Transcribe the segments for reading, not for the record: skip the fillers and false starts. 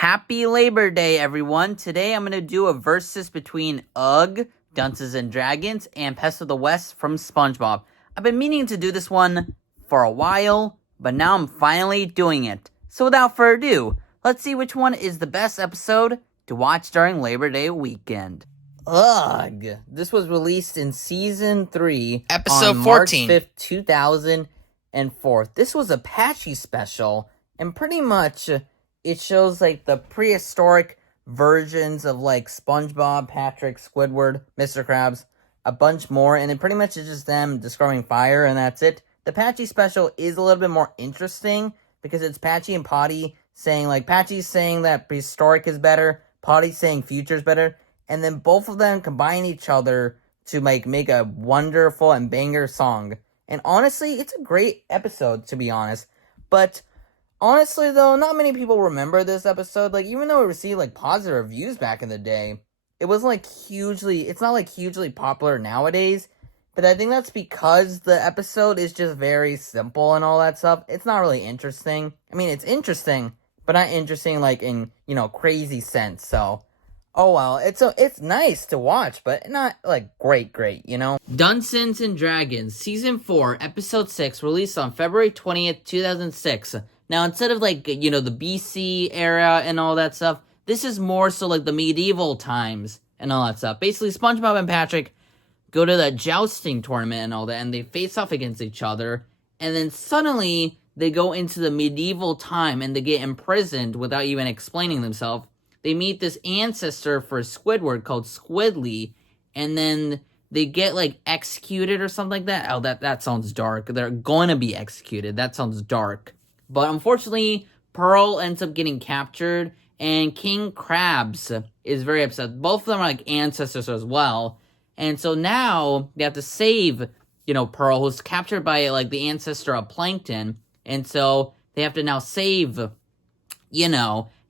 Happy Labor Day, everyone. Today I'm going to do a versus between Dunces and Dragons, and Pest of the West from SpongeBob. I've been meaning to do this one for a while, but now I'm finally doing it. So without further ado, let's see which one is the best episode to watch during Labor Day weekend. This was released in Season 3, Episode on 14. March 5th, 2004. This was a Patchy special, and pretty much it shows like the prehistoric versions of like SpongeBob, Patrick, Squidward, Mr. Krabs, a bunch more, and it pretty much is just them describing fire, and that's it. The Patchy special is a little bit more interesting because it's Patchy and Potty saying, like, Patchy's saying that prehistoric is better, Potty's saying future is better, and then both of them combine each other to like make a wonderful and banger song. And honestly, it's a great episode, to be honest. But honestly, though, not many people remember this episode. Like, even though it received like positive reviews back in the day, it wasn't like it's not like hugely popular nowadays. But I think that's because the episode is just very simple and all that stuff. It's not really interesting. I mean, it's interesting, but not interesting like in, crazy sense. So, oh well, it's nice to watch, but not like great, Dunces and Dragons, Season 4, Episode 6, released on February 20th, 2006. Now, instead of like, the BC era and all that stuff, this is more so like the medieval times and all that stuff. Basically, SpongeBob and Patrick go to the jousting tournament and all that, and they face off against each other, and then suddenly they go into the medieval time and they get imprisoned without even explaining themselves. They meet this ancestor for Squidward called Squidly, and then they get, like, executed or something like that. Oh, that sounds dark. They're going to be executed. That sounds dark. But unfortunately, Pearl ends up getting captured, and King Krabs is very upset. Both of them are, like, ancestors as well. And so now they have to save, Pearl, who's captured by, like, the ancestor of Plankton. And so they have to now save, And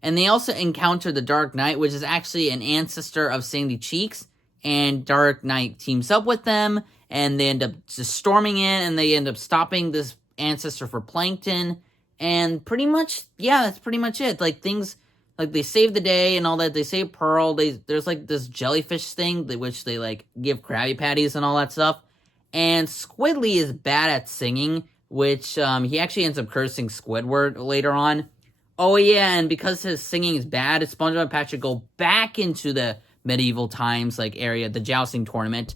they also encounter the Dark Knight, which is actually an ancestor of Sandy Cheeks. And Dark Knight teams up with them, and they end up just storming in, and they end up stopping this ancestor for Plankton. And pretty much, yeah, that's pretty much it. Like, things, like, they save the day and all that. They save Pearl. There's, like, this jellyfish thing, which they, like, give Krabby Patties and all that stuff. And Squidly is bad at singing, which he actually ends up cursing Squidward later on. Oh, yeah, and because his singing is bad, SpongeBob and Patrick go back into the medieval times, like, area, the jousting tournament,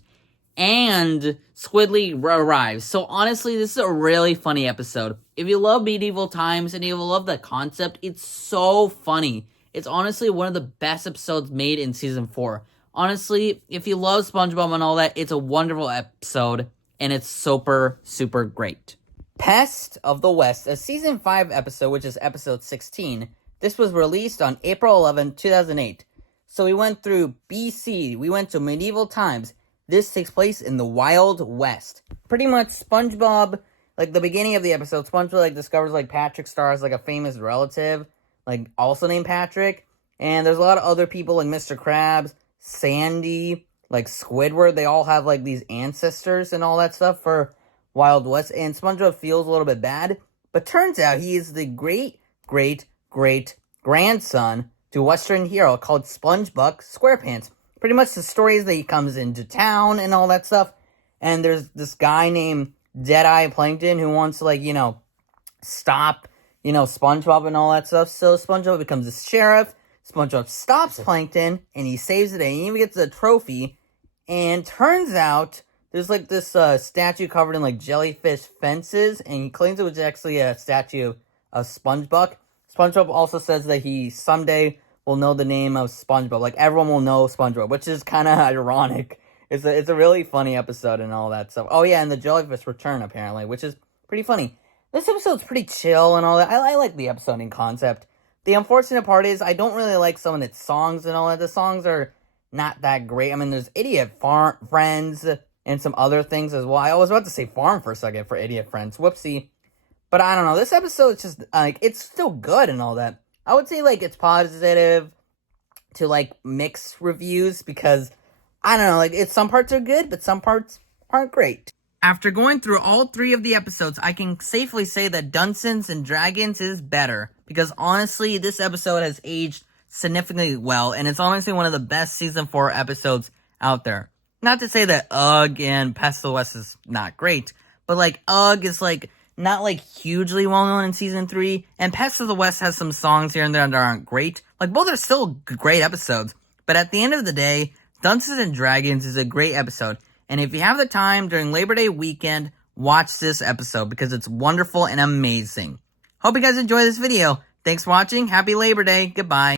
and Squidly arrives. So, honestly, this is a really funny episode. If you love medieval times and you love the concept, it's so funny. It's honestly one of the best episodes made in Season 4. Honestly, if you love SpongeBob and all that, it's a wonderful episode, and it's super, super great. Pest of the West, a Season 5 episode, which is Episode 16. This was released on April 11, 2008. So we went through BC, we went to medieval times. This takes place in the Wild West. Pretty much SpongeBob, like the beginning of the episode, SpongeBob like discovers like Patrick Star as like a famous relative, like also named Patrick. And there's a lot of other people like Mr. Krabs, Sandy, like Squidward. They all have like these ancestors and all that stuff for Wild West, and SpongeBob feels a little bit bad, but turns out he is the great-great-great-grandson to a Western hero called SpongeBob SquarePants. Pretty much the story is that he comes into town and all that stuff, and there's this guy named Deadeye Plankton who wants to, stop, SpongeBob and all that stuff, so SpongeBob becomes a sheriff. SpongeBob stops Plankton, and he saves the day, and he even gets a trophy, and turns out there's, like, this statue covered in, like, jellyfish fences, and he claims it was actually a statue of SpongeBob. SpongeBob also says that he someday will know the name of SpongeBob. Like, everyone will know SpongeBob, which is kind of ironic. It's a really funny episode and all that stuff. Oh, yeah, and the jellyfish return, apparently, which is pretty funny. This episode's pretty chill and all that. I like the episode in concept. The unfortunate part is I don't really like some of its songs and all that. The songs are not that great. I mean, there's Idiot Friends and some other things as well. I was about to say Farm for a second for Idiot Friends. Whoopsie. But I don't know. This episode is just, like, it's still good and all that. I would say, like, it's positive to, like, mixed reviews because, I don't know, like, some parts are good, but some parts aren't great. After going through all 3 of the episodes, I can safely say that Dunces and Dragons is better. because honestly, this episode has aged significantly well, and it's honestly one of the best season 4 episodes out there. Not to say that Ugh and Pest of the West is not great, but like Ugh is like not like hugely well known in season 3, and Pest of the West has some songs here and there that aren't great. Like both are still great episodes, but at the end of the day, Dunces and Dragons is a great episode, and if you have the time during Labor Day weekend, watch this episode because it's wonderful and amazing. Hope you guys enjoy this video. Thanks for watching. Happy Labor Day. Goodbye.